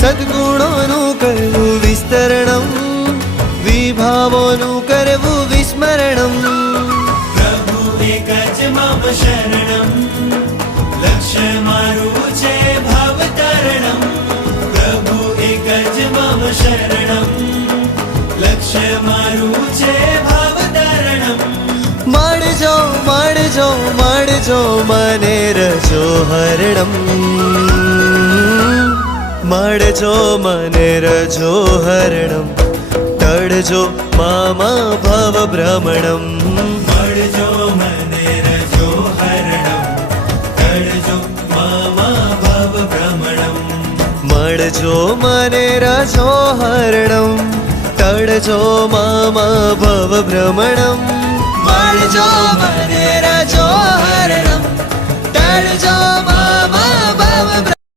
સદગુણોનું કરવું વિસ્તરણમ, વિભાવોનું કરવું વિસ્મરણમ. પ્રભુ એક જ મમ શરણમ, લક્ષ્ય મારું છે ભાવતરણમ. પ્રભુ એક જ મમ શરણમ, લક્ષ્ય મારું છે ભાવતરણમ. માંડજો માંડજો માંડજો મને રજો હરણમ, માંડજો મને રજો હરણમ. તડજો મામા ભવ ભ્રમણમ, મળજો મને રજો હરણમ, તડજો મામા ભવ ભ્રમણમ. મળજો મને રજો હરણમ, તડજો મામા ભવ ભ્રમણમ. મળજો મને રજો હરણમ, તડજો મામા ભવ